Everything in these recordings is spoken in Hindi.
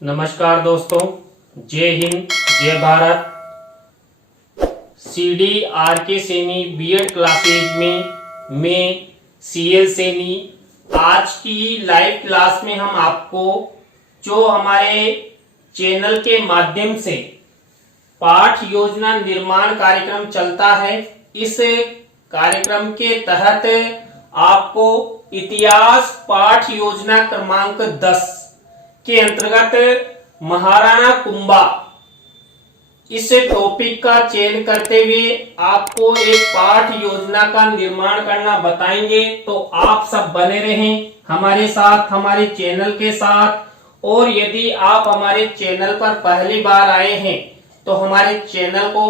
नमस्कार दोस्तों, जय हिंद जय भारत। सीडी आर के सैनी बीएड क्लासेज में मैं सीएल सैनी आज की लाइव क्लास में हम आपको जो हमारे चैनल के माध्यम से पाठ योजना निर्माण कार्यक्रम चलता है, इस कार्यक्रम के तहत आपको इतिहास पाठ योजना क्रमांक 10 के अंतर्गत महाराणा कुंभा इस टॉपिक का चयन करते हुए आपको एक पाठ योजना का निर्माण करना बताएंगे। तो आप सब बने रहें हमारे साथ, हमारे चैनल के साथ। और यदि आप हमारे चैनल पर पहली बार आए हैं तो हमारे चैनल को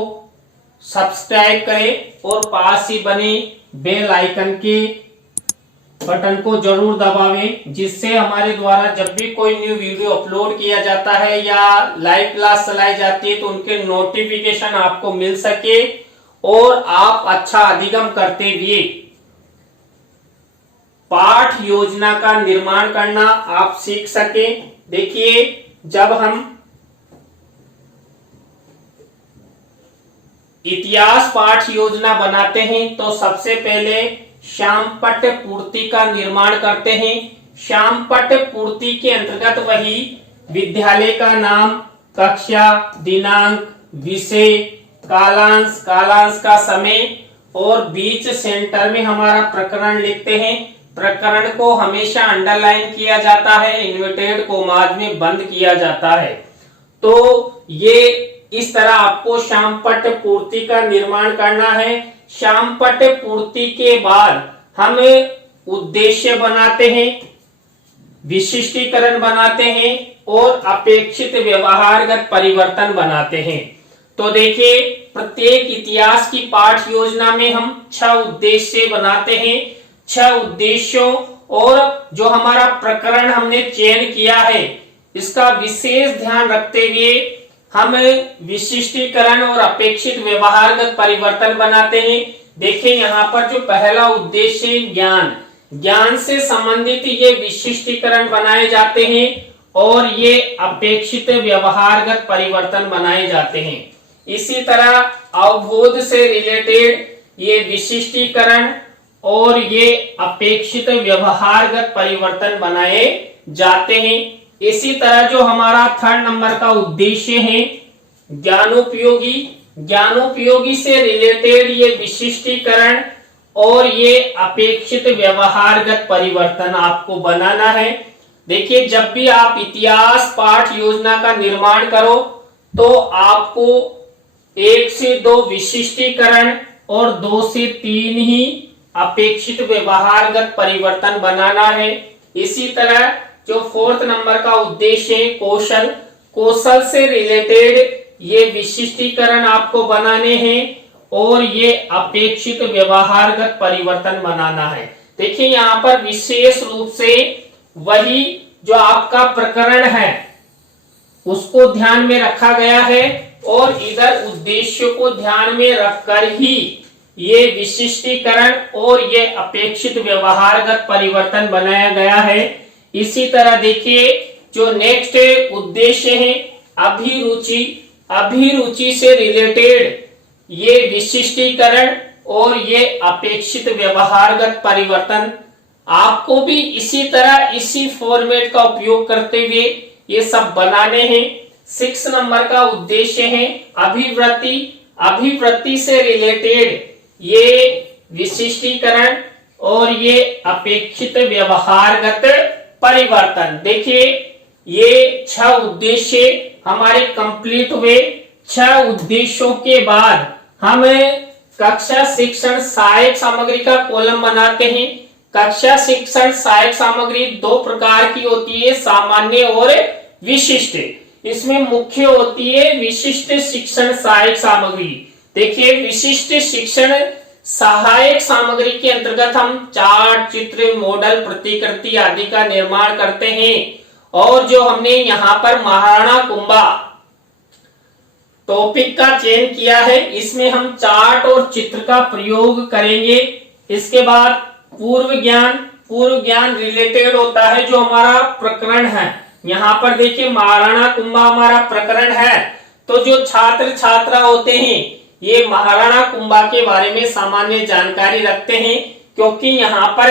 सब्सक्राइब करें और पास ही बने बेल आइकन के बटन को जरूर दबावें, जिससे हमारे द्वारा जब भी कोई न्यू वीडियो अपलोड किया जाता है या लाइव क्लास चलाई जाती है तो उनके नोटिफिकेशन आपको मिल सके और आप अच्छा अधिगम करते हुए पाठ योजना का निर्माण करना आप सीख सके। देखिए, जब हम इतिहास पाठ योजना बनाते हैं तो सबसे पहले श्यामपट्ट पूर्ति का निर्माण करते हैं। श्यामपट्ट पूर्ति के अंतर्गत वही विद्यालय का नाम, कक्षा, दिनांक, विषय, कालांश, कालांश का समय और बीच सेंटर में हमारा प्रकरण लिखते हैं। प्रकरण को हमेशा अंडरलाइन किया जाता है, इन्वर्टेड कोमाज में बंद किया जाता है। तो ये इस तरह आपको श्यामपट्ट पूर्ति का निर्माण करना है। श्यामपट्ट पूर्ति के बाद हम उद्देश्य बनाते हैं, विशिष्टीकरण बनाते हैं और अपेक्षित व्यवहारगत परिवर्तन बनाते हैं। तो देखिए, प्रत्येक इतिहास की पाठ योजना में हम 6 उद्देश्य बनाते हैं। 6 उद्देश्यों और जो हमारा प्रकरण हमने चयन किया है इसका विशेष ध्यान रखते हुए हम विशिष्टीकरण और अपेक्षित व्यवहारगत परिवर्तन बनाते हैं। देखिए, यहाँ पर जो पहला उद्देश्य ज्ञान, ज्ञान से संबंधित ये विशिष्टीकरण बनाए जाते हैं और ये अपेक्षित व्यवहारगत परिवर्तन बनाए जाते हैं। इसी तरह अवबोध से रिलेटेड ये विशिष्टीकरण और ये अपेक्षित व्यवहारगत परिवर्तन बनाए जाते हैं। इसी तरह जो हमारा 3rd नंबर का उद्देश्य है ज्ञानोपयोगी, ज्ञानोपयोगी से रिलेटेड ये विशिष्टीकरण और ये अपेक्षित व्यवहारगत परिवर्तन आपको बनाना है। देखिए, जब भी आप इतिहास पाठ योजना का निर्माण करो तो आपको 1 से 2 विशिष्टीकरण और 2 से 3 ही अपेक्षित व्यवहारगत परिवर्तन बनाना है। इसी तरह जो 4th नंबर का उद्देश्य है कौशल, कौशल से रिलेटेड ये विशिष्टीकरण आपको बनाने हैं और ये अपेक्षित व्यवहारगत परिवर्तन बनाना है। देखिए, यहाँ पर विशेष रूप से वही जो आपका प्रकरण है उसको ध्यान में रखा गया है और इधर उद्देश्य को ध्यान में रखकर ही ये विशिष्टीकरण और ये अपेक्षित व्यवहारगत परिवर्तन बनाया गया है। इसी तरह देखिए, जो नेक्स्ट उद्देश्य है अभिरुचि, अभिरुचि से रिलेटेड ये विशिष्टीकरण और ये अपेक्षित व्यवहारगत परिवर्तन आपको भी इसी तरह इसी फॉर्मेट का उपयोग करते हुए ये सब बनाने हैं। 6 नंबर का उद्देश्य है अभिवृत्ति, अभिवृत्ति से रिलेटेड ये विशिष्टीकरण और ये अपेक्षित व्यवहारगत परिवर्तन। देखिए, ये 6 उद्देश्य हमारे कंप्लीट हुए। 6 उद्देश्यों के बाद हम कक्षा शिक्षण सहायक सामग्री का कॉलम बनाते हैं। कक्षा शिक्षण सहायक सामग्री 2 प्रकार की होती है, सामान्य और विशिष्ट। इसमें मुख्य होती है विशिष्ट शिक्षण सहायक सामग्री। देखिए, विशिष्ट शिक्षण सहायक सामग्री के अंतर्गत हम चार्ट, चित्र, मॉडल, प्रतिकृति आदि का निर्माण करते हैं। और जो हमने यहाँ पर महाराणा कुंभा टॉपिक का चयन किया है इसमें हम चार्ट और चित्र का प्रयोग करेंगे। इसके बाद पूर्व ज्ञान, पूर्व ज्ञान रिलेटेड होता है जो हमारा प्रकरण है यहाँ पर देखिए महाराणा कुंभा हमारा प्रकरण है। तो जो छात्र छात्रा होते हैं ये महाराणा कुंभा के बारे में सामान्य जानकारी रखते हैं, क्योंकि यहाँ पर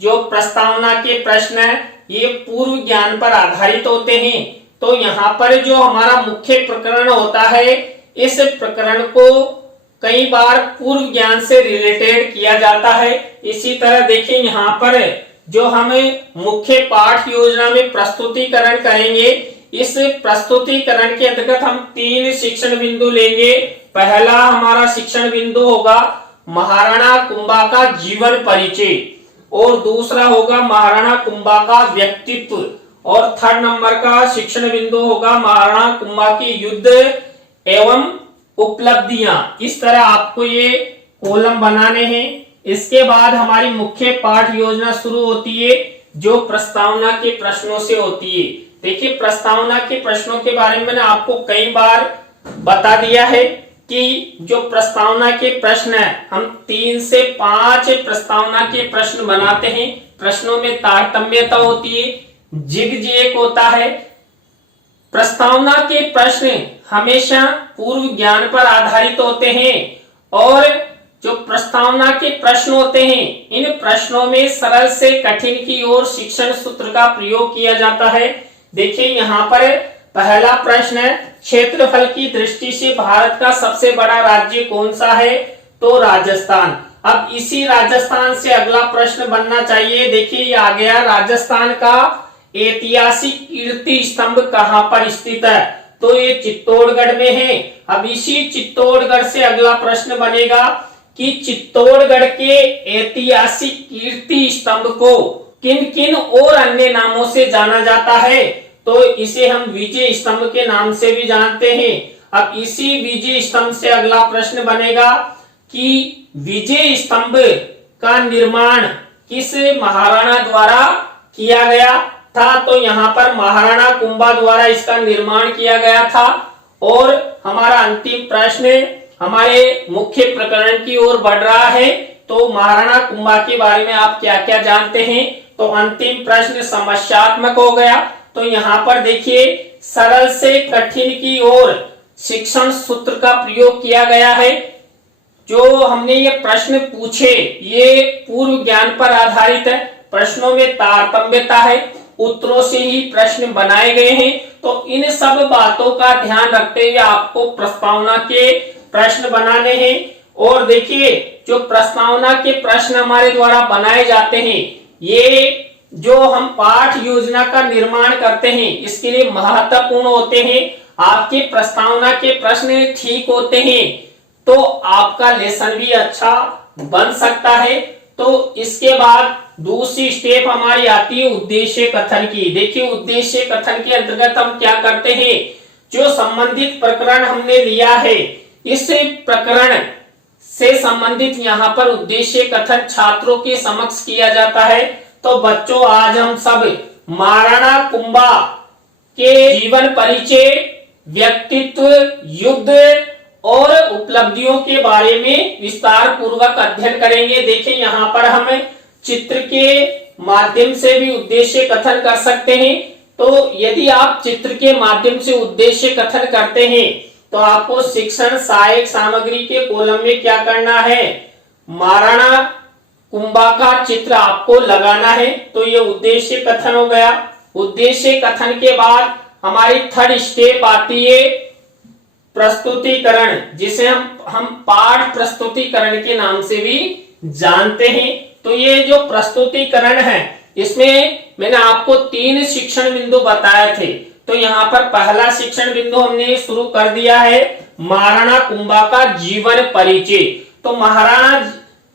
जो प्रस्तावना के प्रश्न है ये पूर्व ज्ञान पर आधारित होते हैं। तो यहाँ पर जो हमारा मुख्य प्रकरण होता है इस प्रकरण को कई बार पूर्व ज्ञान से रिलेटेड किया जाता है। इसी तरह देखिए यहाँ पर जो हमें मुख्य पाठ योजना में प्रस्तुतिकरण करेंगे, इस प्रस्तुतिकरण के अंतर्गत हम 3 शिक्षण बिंदु लेंगे। पहला हमारा शिक्षण बिंदु होगा महाराणा कुंभा का जीवन परिचय, और दूसरा होगा महाराणा कुंभा का व्यक्तित्व, और थर्ड नंबर का शिक्षण बिंदु होगा महाराणा कुंभा की युद्ध एवं उपलब्धियां। इस तरह आपको ये कॉलम बनाने हैं। इसके बाद हमारी मुख्य पाठ योजना शुरू होती है जो प्रस्तावना के प्रश्नों से होती है। देखिए प्रस्तावना के प्रश्नों के बारे में मैंने आपको कई बार बता दिया है कि जो प्रस्तावना के प्रश्न है हम 3 से 5 प्रस्तावना के प्रश्न बनाते हैं। प्रश्नों में तारतम्यता होती है, जिग होता है। प्रस्तावना के प्रश्न हमेशा पूर्व ज्ञान पर आधारित होते हैं, और जो प्रस्तावना के प्रश्न होते हैं इन प्रश्नों में सरल से कठिन की ओर शिक्षण सूत्र का प्रयोग किया जाता है। देखिए यहाँ पर पहला प्रश्न है, क्षेत्रफल की दृष्टि से भारत का सबसे बड़ा राज्य कौन सा है? तो राजस्थान। अब इसी राजस्थान से अगला प्रश्न बनना चाहिए। देखिए ये आ गया, राजस्थान का ऐतिहासिक कीर्ति स्तंभ कहाँ पर स्थित है? तो ये चित्तौड़गढ़ में है। अब इसी चित्तौड़गढ़ से अगला प्रश्न बनेगा कि चित्तौड़गढ़ के ऐतिहासिक कीर्ति स्तंभ को किन किन और अन्य नामों से जाना जाता है? तो इसे हम विजय स्तंभ के नाम से भी जानते हैं। अब इसी विजय स्तंभ से अगला प्रश्न बनेगा कि विजय स्तंभ का निर्माण किस महाराणा द्वारा किया गया था? तो यहाँ पर महाराणा कुंभा द्वारा इसका निर्माण किया गया था। और हमारा अंतिम प्रश्न हमारे मुख्य प्रकरण की ओर बढ़ रहा है। तो महाराणा कुंभा के बारे में आप क्या क्या जानते हैं? तो अंतिम प्रश्न समस्यात्मक हो गया। तो यहाँ पर देखिए सरल से कठिन की ओर शिक्षण सूत्र का प्रयोग किया गया है। जो हमने ये प्रश्न पूछे ये पूर्व ज्ञान पर आधारित है, प्रश्नों में तारतम्यता है, उत्तरों से ही प्रश्न बनाए गए हैं। तो इन सब बातों का ध्यान रखते हुए आपको प्रस्तावना के प्रश्न बनाने हैं। और देखिए जो प्रस्तावना के प्रश्न हमारे द्वारा बनाए जाते हैं ये जो हम पाठ योजना का निर्माण करते हैं इसके लिए महत्वपूर्ण होते हैं। आपके प्रस्तावना के प्रश्न ठीक होते हैं तो आपका लेसन भी अच्छा बन सकता है। तो इसके बाद दूसरी स्टेप हमारी आती है उद्देश्य कथन की। देखिए उद्देश्य कथन के अंतर्गत हम क्या करते हैं, जो संबंधित प्रकरण हमने लिया है इस प्रकरण से संबंधित यहाँ पर उद्देश्य कथन छात्रों के समक्ष किया जाता है। तो बच्चों आज हम सब महाराणा कुंभा के जीवन परिचय, व्यक्तित्व, युद्ध और उपलब्धियों के बारे में विस्तार पूर्वक अध्ययन करेंगे। देखिए यहाँ पर हम चित्र के माध्यम से भी उद्देश्य कथन कर सकते हैं। तो यदि आप चित्र के माध्यम से उद्देश्य कथन करते हैं तो आपको शिक्षण सहायक सामग्री के कॉलम में क्या करना है, महाराणा कुंभा का चित्र आपको लगाना है। तो ये उद्देश्य कथन हो गया। उद्देश्य कथन के बाद हमारी थर्ड स्टेप आती है प्रस्तुतिकरण, जिसे हम पाठ प्रस्तुतिकरण के नाम से भी जानते हैं। तो ये जो प्रस्तुतिकरण है इसमें मैंने आपको 3 शिक्षण बिंदु बताए थे। तो यहाँ पर पहला शिक्षण बिंदु हमने शुरू कर दिया है महाराणा कुंभा का जीवन परिचय। तो महाराणा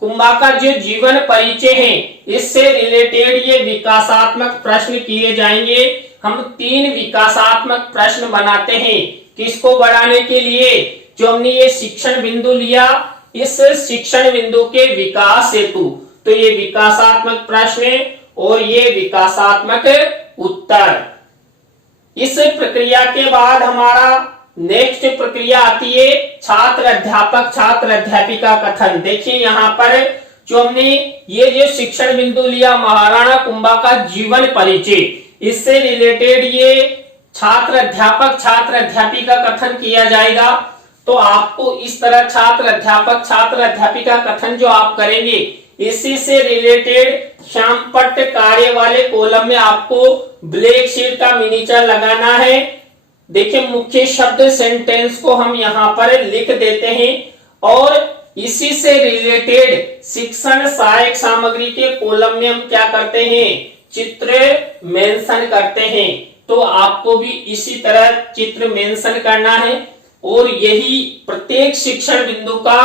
कुंभा का जो जीवन परिचय है इससे रिलेटेड ये विकासात्मक प्रश्न किए जाएंगे। हम 3 विकासात्मक प्रश्न बनाते हैं किसको बढ़ाने के लिए, जो हमने ये शिक्षण बिंदु लिया इस शिक्षण बिंदु के विकास हेतु। तो ये विकासात्मक प्रश्न और ये विकासात्मक उत्तर। इस प्रक्रिया के बाद हमारा नेक्स्ट प्रक्रिया आती है छात्र अध्यापक छात्र अध्यापिका कथन। देखिए यहाँ पर जो हमने ये जो शिक्षण बिंदु लिया महाराणा कुंभा का जीवन परिचय, इससे रिलेटेड ये छात्र अध्यापक छात्र अध्यापिका कथन किया जाएगा। तो आपको इस तरह छात्र अध्यापक छात्र अध्यापिका कथन जो आप करेंगे, इसी से रिलेटेड श्यामपट्ट कार्य वाले कॉलम में आपको ब्लैक शीट का मिनीचर लगाना है। देखिए मुख्य शब्द सेंटेंस को हम यहाँ पर लिख देते हैं और इसी से रिलेटेड शिक्षण सहायक सामग्री के कॉलम में हम क्या करते हैं, चित्र मेंशन करते हैं। तो आपको भी इसी तरह चित्र मेंशन करना है और यही प्रत्येक शिक्षण बिंदु का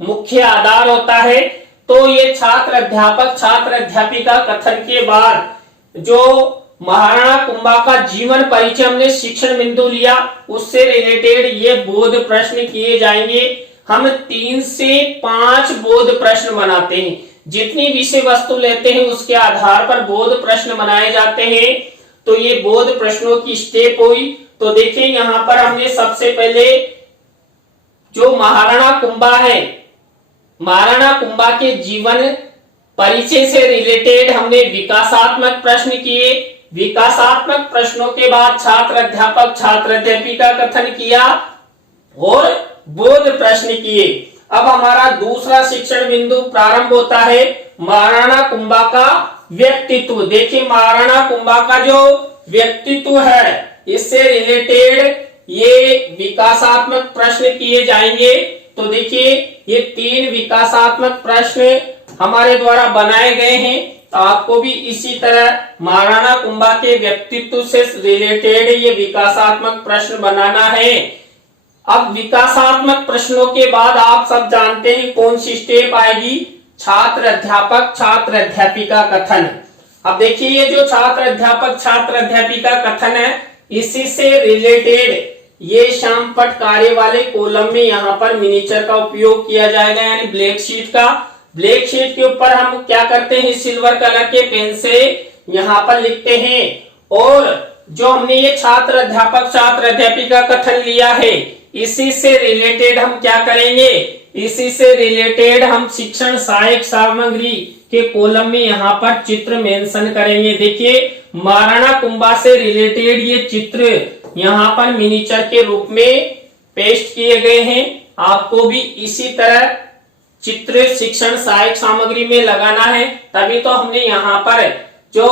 मुख्य आधार होता है। तो ये छात्र अध्यापक छात्र अध्यापिका कथन के बाद जो महाराणा कुंभा का जीवन परिचय हमने शिक्षण बिंदु लिया, उससे रिलेटेड ये बोध प्रश्न किए जाएंगे। हम 3 से 5 बोध प्रश्न बनाते हैं। जितनी विषय वस्तु लेते हैं उसके आधार पर बोध प्रश्न बनाए जाते हैं। तो ये बोध प्रश्नों की स्टेप हुई। तो देखिए यहां पर हमने सबसे पहले जो महाराणा कुंभा है, महाराणा कुंभा के जीवन परिचय से रिलेटेड हमने विकासात्मक प्रश्न किए। विकासात्मक प्रश्नों के बाद छात्र अध्यापक छात्र अध्यापिका कथन किया और बोध प्रश्न किए। अब हमारा दूसरा शिक्षण बिंदु प्रारंभ होता है महाराणा कुंभा का व्यक्तित्व। देखिए महाराणा कुंभा का जो व्यक्तित्व है, इससे रिलेटेड ये विकासात्मक प्रश्न किए जाएंगे। तो देखिए ये 3 विकासात्मक प्रश्न हमारे द्वारा बनाए गए हैं। तो आपको भी इसी तरह महाराणा कुंभा के व्यक्तित्व से रिलेटेड ये विकासात्मक प्रश्न बनाना है। अब विकासात्मक प्रश्नों के बाद आप सब जानते हैं कौन सी स्टेप आएगी, छात्र अध्यापक छात्र अध्यापिका कथन। अब देखिए ये जो छात्र अध्यापक छात्र अध्यापिका कथन है, इसी से रिलेटेड ये श्यामपट्ट कार्य वाले कॉलम में यहाँ पर मिनीचर का उपयोग किया जाएगा, यानी ब्लैक शीट का। ब्लैक शीट के ऊपर हम क्या करते हैं, सिल्वर कलर के पेन से यहाँ पर लिखते हैं। और जो हमने ये छात्र अध्यापक छात्र अध्यापिका कथन लिया है, इसी से रिलेटेड हम क्या करेंगे, इसी से रिलेटेड हम शिक्षण सहायक सामग्री के कॉलम में यहाँ पर चित्र मेंशन करेंगे। देखिए महाराणा कुंभा से रिलेटेड ये चित्र यहाँ पर मिनीचर के रूप में पेस्ट किए गए हैं। आपको भी इसी तरह चित्र शिक्षण सहायक सामग्री में लगाना है, तभी तो हमने यहाँ पर जो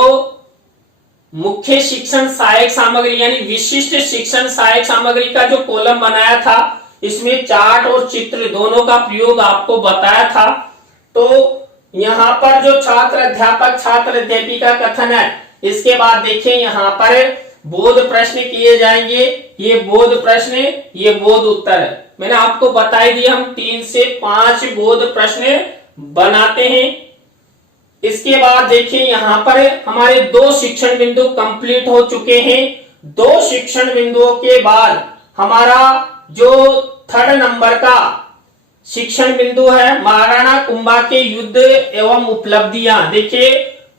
मुख्य शिक्षण सहायक सामग्री यानी विशिष्ट शिक्षण सहायक सामग्री का जो कॉलम बनाया था, इसमें चार्ट और चित्र दोनों का प्रयोग आपको बताया था। तो यहाँ पर जो छात्र अध्यापक छात्र अध्यापिका कथन है, इसके बाद देखिए यहाँ पर बोध प्रश्न किए जाएंगे। ये बोध प्रश्न ये बोध उत्तर मैंने आपको बता ही दिया, हम 3 से 5 बोध प्रश्न बनाते हैं। इसके बाद देखिए यहाँ पर हमारे 2 शिक्षण बिंदु कंप्लीट हो चुके हैं। 2 शिक्षण बिंदुओं के बाद हमारा जो 3rd नंबर का शिक्षण बिंदु है महाराणा कुंभा के युद्ध एवं उपलब्धियां। देखिए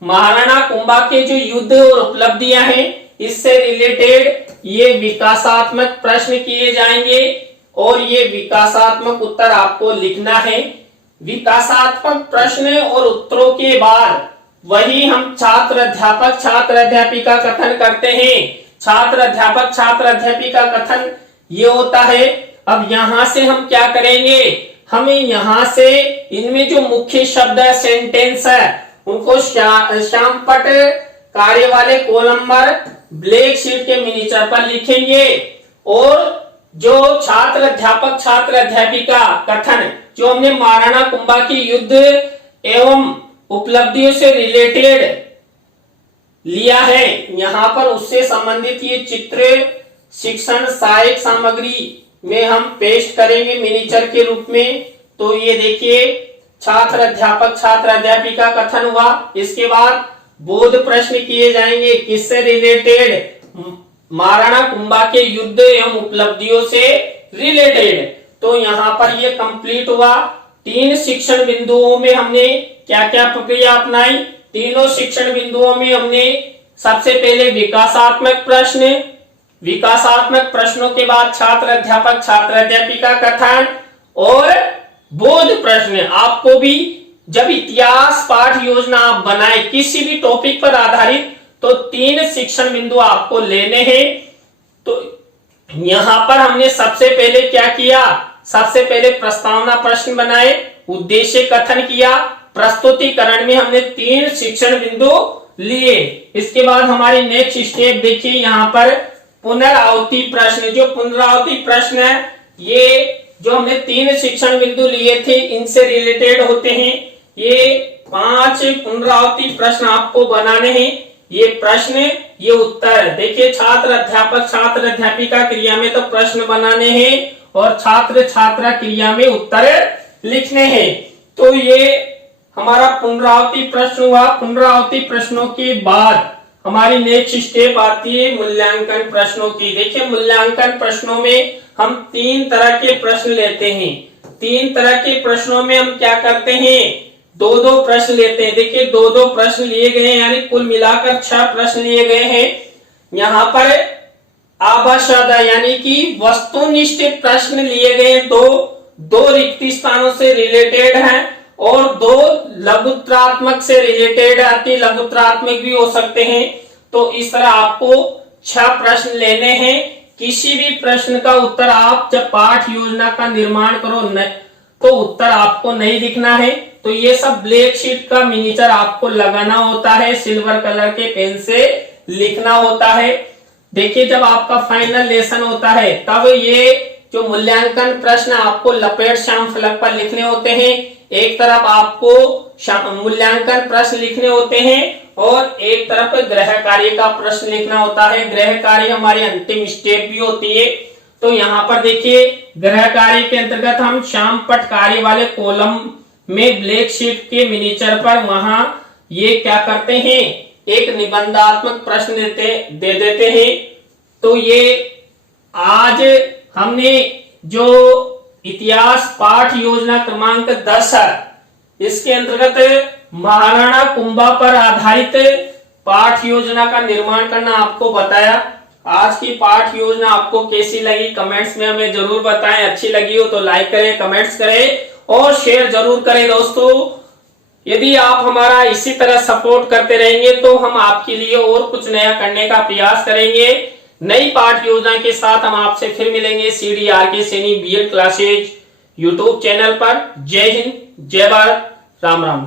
महाराणा कुंभा के जो युद्ध और उपलब्धियां हैं, इससे रिलेटेड ये विकासात्मक प्रश्न किए जाएंगे और ये विकासात्मक उत्तर आपको लिखना है। विकासात्मक प्रश्न और उत्तरों के बाद वही हम छात्र अध्यापक छात्र अध्यापिका कथन करते हैं। छात्र अध्यापक छात्र अध्यापिका कथन ये होता है। अब यहां से हम क्या करेंगे, हमें यहां से इनमें जो मुख्य शब्द है सेंटेंस है, उनको श्यामपट्ट कार्य वाले कॉलम पर ब्लैक शीट के मिनीचर पर लिखेंगे। और जो छात्र अध्यापक छात्र अध्यापिका कथन जो हमने महाराणा कुंभा की युद्ध एवं उपलब्धियों से रिलेटेड लिया है, यहाँ पर उससे संबंधित ये चित्र शिक्षण सहायक सामग्री में हम पेस्ट करेंगे मिनीचर के रूप में। तो ये देखिए छात्र अध्यापक छात्र अध्यापिका कथन हुआ। इसके बाद बोध प्रश्न किए जाएंगे, किससे रिलेटेड, महाराणा कुंभा के युद्ध एवं उपलब्धियों से रिलेटेड। तो यहाँ पर ये कंप्लीट हुआ। 3 शिक्षण बिंदुओं में हमने क्या क्या प्रक्रिया अपनाई। तीनों शिक्षण बिंदुओं में हमने सबसे पहले विकासात्मक प्रश्न, विकासात्मक प्रश्नों के बाद छात्र अध्यापक छात्र अध्यापिका कथन और बोध प्रश्न। आपको भी जब इतिहास पाठ योजना आप बनाए किसी भी टॉपिक पर आधारित, तो 3 शिक्षण बिंदु आपको लेने हैं। तो यहां पर हमने सबसे पहले क्या किया, सबसे पहले प्रस्तावना प्रश्न बनाए, उद्देश्य कथन किया, प्रस्तुतिकरण में हमने 3 शिक्षण बिंदु लिए। इसके बाद हमारी नेक्स्ट स्टेप देखिए, यहाँ पर पुनरावृत्ति प्रश्न, जो पुनरावृत्ति प्रश्न है, ये जो हमने 3 शिक्षण बिंदु लिए थे इनसे रिलेटेड होते हैं। ये 5 पुनरावृत्ति प्रश्न आपको बनाने हैं। ये प्रश्न, ये उत्तर। देखिए, छात्र अध्यापक छात्र अध्यापिका क्रिया में तो प्रश्न बनाने हैं और छात्र छात्रा क्रिया में उत्तर लिखने हैं। तो ये हमारा पुनरावृत्ति प्रश्न हुआ। पुनरावृत्ति प्रश्नों के बाद हमारी नेक्स्ट स्टेप आती है मूल्यांकन प्रश्नों की। देखिए, मूल्यांकन प्रश्नों में हम 3 तरह के प्रश्न लेते हैं। 3 तरह के प्रश्नों में हम क्या करते हैं, 2-2 प्रश्न लेते हैं। देखिए, 2-2 प्रश्न लिए गए हैं, यानी कुल मिलाकर 6 प्रश्न लिए गए हैं। यहाँ पर आभाषद यानी कि वस्तुनिष्ठ प्रश्न लिए गए हैं, 2 रिक्त स्थानों से रिलेटेड हैं और 2 लघुत्रात्मक से रिलेटेड, अति लघुत्रात्मक भी हो सकते हैं। तो इस तरह आपको 6 प्रश्न लेने हैं। किसी भी प्रश्न का उत्तर आप जब पाठ योजना का निर्माण करो तो उत्तर आपको नहीं लिखना है। तो ये सब ब्लैक शीट का मिनिएचर आपको लगाना होता है, सिल्वर कलर के पेन से लिखना होता है। देखिए, जब आपका फाइनल लेसन होता है तब ये जो मूल्यांकन प्रश्न आपको लपेट श्याम फलक पर लिखने होते हैं। एक तरफ आपको मूल्यांकन प्रश्न लिखने होते हैं और एक तरफ गृह कार्य का प्रश्न लिखना होता है। गृह कार्य हमारी अंतिम स्टेप भी होती है। तो यहाँ पर देखिए, गृह कार्य के अंतर्गत हम श्याम पट कार्य वाले कॉलम में ब्लैक शीट के मिनिएचर पर वहां ये क्या करते हैं, एक निबंधात्मक प्रश्न दे देते हैं। तो ये आज हमने जो इतिहास पाठ योजना क्रमांक 10 है, इसके अंतर्गत महाराणा कुंभा पर आधारित पाठ योजना का निर्माण करना आपको बताया। आज की पाठ योजना आपको कैसी लगी कमेंट्स में हमें जरूर बताएं। अच्छी लगी हो तो लाइक करें, कमेंट्स करें और शेयर जरूर करें दोस्तों। यदि आप हमारा इसी तरह सपोर्ट करते रहेंगे तो हम आपके लिए और कुछ नया करने का प्रयास करेंगे। नई पाठ योजना के साथ हम आपसे फिर मिलेंगे CDRK Saini BEd classes YouTube channel पर। जय हिंद, जय भारत, राम राम।